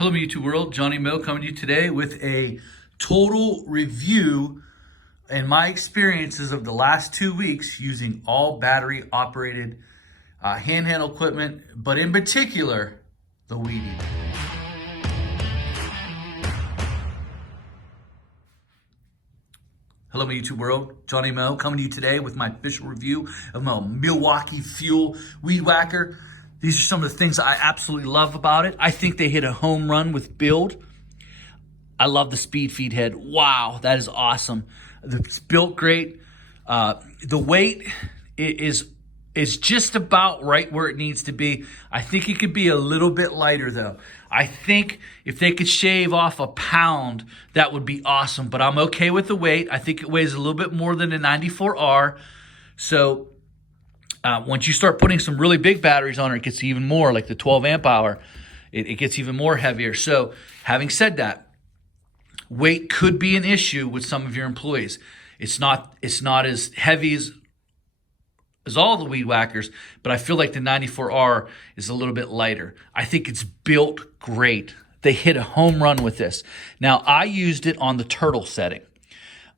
Hello, YouTube world. Johnny Mo coming to you today with a total review and my experiences of the last 2 weeks using all battery operated handheld equipment, but in particular, the weed eater. Hello, my YouTube world. Johnny Mo coming to you today with my official review of my Milwaukee Fuel Weed Whacker. These are some of the things I absolutely love about it. I think they hit a home run with build. I love the speed feed head. Wow, that is awesome. It's built great. The weight is just about right where it needs to be. I think it could be a little bit lighter though. I think if they could shave off a pound, that would be awesome. But I'm okay with the weight. I think it weighs a little bit more than a 94R. So once you start putting some really big batteries on it gets even more, like the 12 amp hour, it gets even more heavier. So having said that, weight could be an issue with some of your employees. It's not as heavy as all the weed whackers, but I feel like the 94R is a little bit lighter. I think it's built great. They hit a home run with this. Now, I used it on the turtle setting.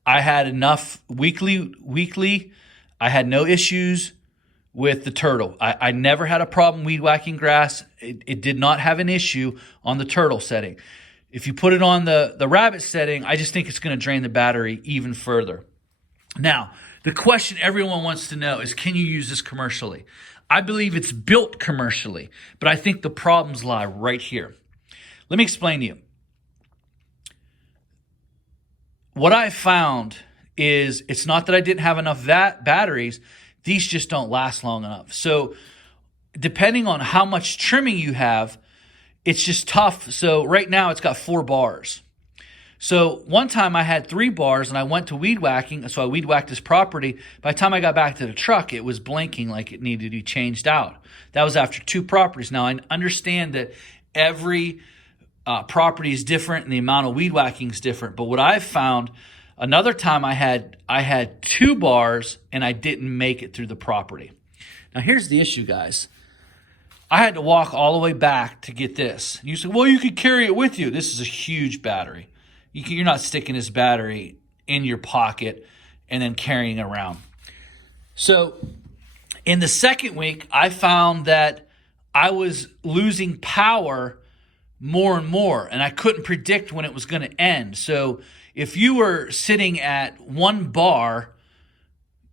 I had enough weekly. I had no issues with the turtle. I never had a problem weed whacking grass. It did not have an issue on the turtle setting. If you put it on the rabbit setting, I just think it's going to drain the battery even further. Now, the question everyone wants to know is, can you use this commercially? I believe it's built commercially, but I think the problems lie right here. Let me explain to you. What I found is it's not that I didn't have enough batteries. These just don't last long enough. So depending on how much trimming you have, it's just tough. So right now it's got 4 bars. So one time I had 3 bars and I went to weed whacking. So I weed whacked this property. By the time I got back to the truck, it was blinking like it needed to be changed out. That was after 2 properties. Now I understand that every property is different and the amount of weed whacking is different. But what I've found, another time I had 2 bars and I didn't make it through the property. Now here's the issue, guys. I had to walk all the way back to get this. And you say, well, you could carry it with you. This is a huge battery. You're not sticking this battery in your pocket and then carrying it around. So in the second week, I found that I was losing power more and more, and I couldn't predict when it was going to end. So if you were sitting at 1 bar,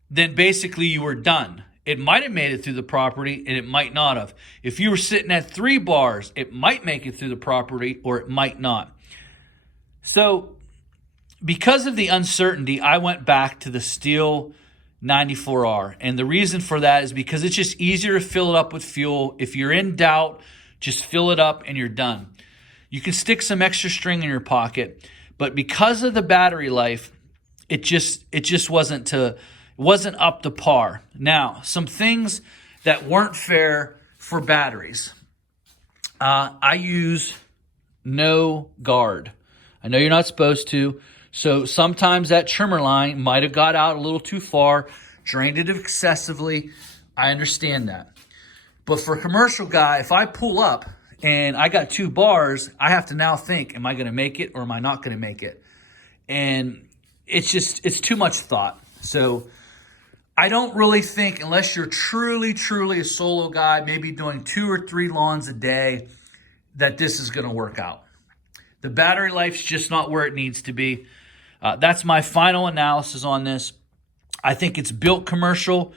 then basically you were done. It might have made it through the property and it might not have. If you were sitting at 3 bars, it might make it through the property or it might not. So because of the uncertainty, I went back to the Steel 94R. And the reason for that is because it's just easier to fill it up with fuel. If you're in doubt, just fill it up and you're done. You can stick some extra string in your pocket, but because of the battery life, it just wasn't up to par. Now, some things that weren't fair for batteries. I use no guard. I know you're not supposed to. So sometimes that trimmer line might have got out a little too far, drained it excessively. I understand that. But for a commercial guy, if I pull up and I got 2 bars, I have to now think, am I going to make it or am I not going to make it? And it's too much thought. So I don't really think, unless you're truly a solo guy, maybe doing 2 or 3 lawns a day, that this is going to work out. The battery life's just not where it needs to be. That's my final analysis on this. I think it's built commercial.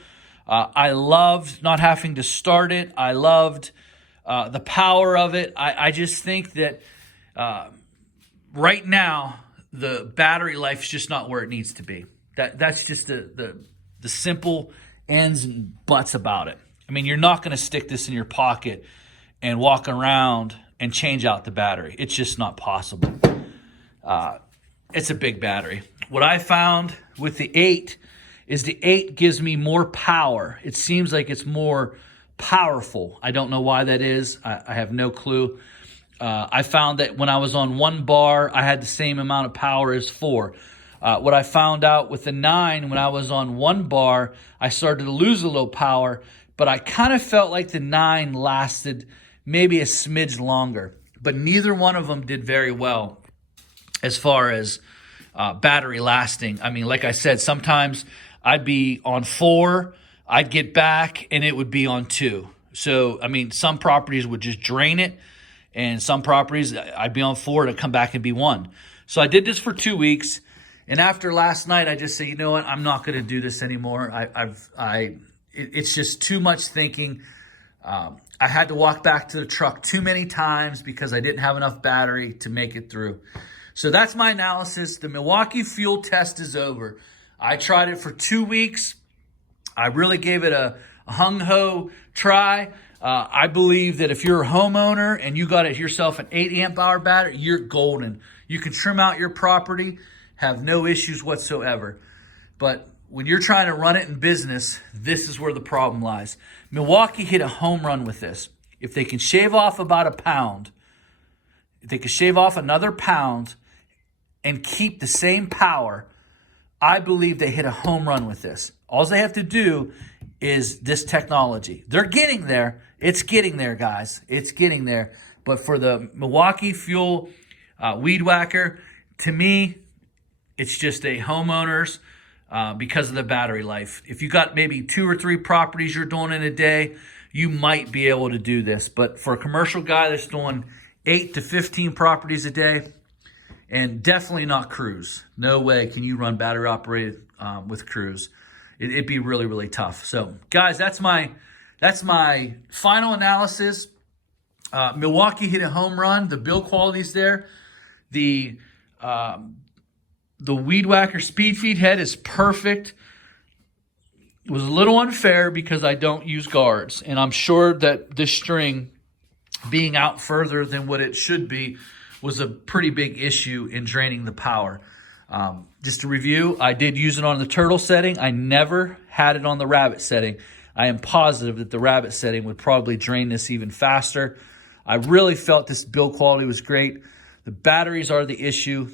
I loved not having to start it. I loved the power of it. I just think that right now, the battery life's just not where it needs to be. That's just the simple ends and buts about it. I mean, you're not going to stick this in your pocket and walk around and change out the battery. It's just not possible. It's a big battery. What I found with the 8 is the 8 gives me more power. It seems like it's more powerful. I don't know why that is. I have no clue. I found that when I was on 1 bar, I had the same amount of power as 4. What I found out with the 9, when I was on 1 bar, I started to lose a little power, but I kind of felt like the 9 lasted maybe a smidge longer. but neither one of them did very well as far as battery lasting. I mean, like I said, sometimes I'd be on 4, I'd get back, and it would be on 2. So, I mean, some properties would just drain it, and some properties I'd be on 4 to come back and be 1. So I did this for 2 weeks, and after last night, I just said, you know what, I'm not going to do this anymore. It's just too much thinking. I had to walk back to the truck too many times because I didn't have enough battery to make it through. So that's my analysis. The Milwaukee fuel test is over. I tried it for 2 weeks. I really gave it a hung-ho try. I believe that if you're a homeowner and you got yourself an 8 amp hour battery, you're golden. You can trim out your property, have no issues whatsoever. But when you're trying to run it in business, this is where the problem lies. Milwaukee hit a home run with this. If they can shave off about a pound, if they can shave off another pound and keep the same power, I believe they hit a home run with this. All they have to do is this technology. They're getting there. It's getting there, guys. It's getting there. But for the Milwaukee Fuel Weed Whacker, to me, it's just a homeowner's because of the battery life. If you got maybe 2 or 3 properties you're doing in a day, you might be able to do this. But for a commercial guy that's doing 8 to 15 properties a day, and definitely not cruise. No way can you run battery operated with cruise. It'd be really, really tough. So, guys, that's my final analysis. Milwaukee hit a home run. The build quality's there. The Weed Whacker Speed Feed head is perfect. It was a little unfair because I don't use guards, and I'm sure that this string being out further than what it should be was a pretty big issue in draining the power. Just to review, I did use it on the turtle setting. I never had it on the rabbit setting. I am positive that the rabbit setting would probably drain this even faster. I really felt this build quality was great. The batteries are the issue.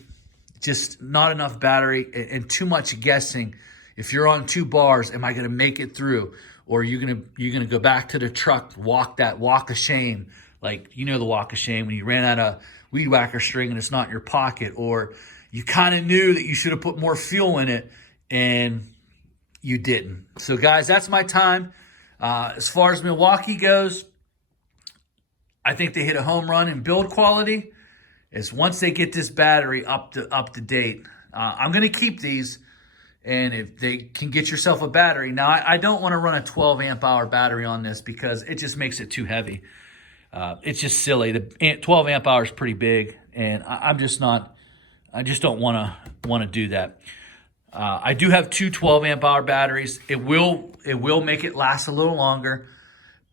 Just not enough battery and too much guessing. If you're on 2 bars, am I going to make it through? Or you're gonna go back to the truck, walk that walk of shame. Like, you know the walk of shame when you ran out of Weed Whacker string and it's not in your pocket, or you kind of knew that you should have put more fuel in it and you didn't. So guys, that's my time. As far as Milwaukee goes, I think they hit a home run in build quality. Is once they get this battery up to date. I'm going to keep these, and if they can get yourself a battery. Now, I don't want to run a 12 amp hour battery on this because it just makes it too heavy. It's just silly. The 12 amp hour is pretty big, and I just don't want to do that. I do have 2 12 amp hour batteries. It will make it last a little longer,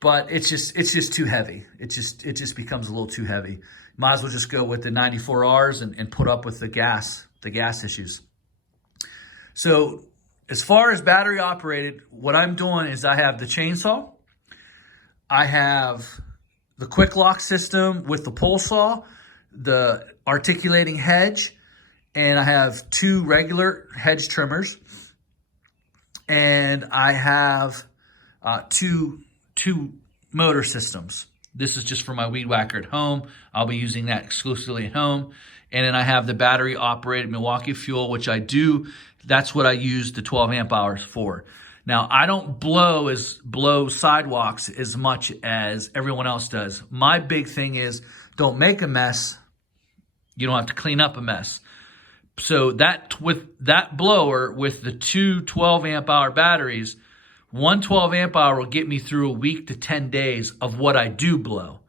but it's just too heavy. It just becomes a little too heavy. Might as well just go with the 94Rs and put up with the gas issues. So as far as battery operated, what I'm doing is I have the chainsaw, I have the quick lock system with the pole saw, the articulating hedge, and I have 2 regular hedge trimmers, and I have two motor systems. This is just for my Weed Whacker at home. I'll be using that exclusively at home. And then I have the battery operated Milwaukee Fuel, which I do. That's what I use the 12 amp hours for. Now, I don't blow sidewalks as much as everyone else does. My big thing is don't make a mess. You don't have to clean up a mess. So that with that blower with the 2 12 amp hour batteries, one 12 amp hour will get me through a week to 10 days of what I do blow.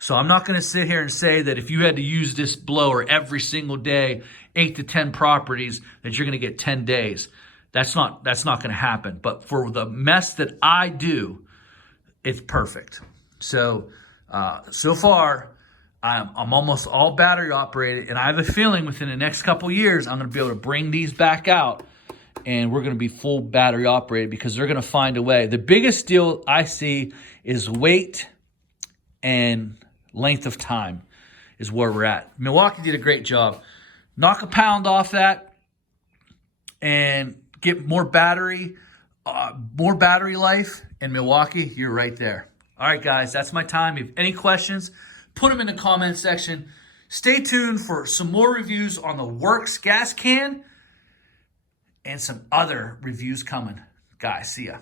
So I'm not going to sit here and say that if you had to use this blower every single day, 8 to 10 properties, that you're going to get 10 days. That's not going to happen. But for the mess that I do, it's perfect. So, so far, I'm almost all battery operated, and I have a feeling within the next couple years, I'm going to be able to bring these back out, and we're going to be full battery operated because they're going to find a way. The biggest deal I see is weight and length of time is where we're at. Milwaukee did a great job. Knock a pound off that and get more battery life, and Milwaukee, you're right there. All right, guys, that's my time. If you have any questions, Put them in the comment section. Stay tuned for some more reviews on the Works gas can and some other reviews coming. Guys, see ya.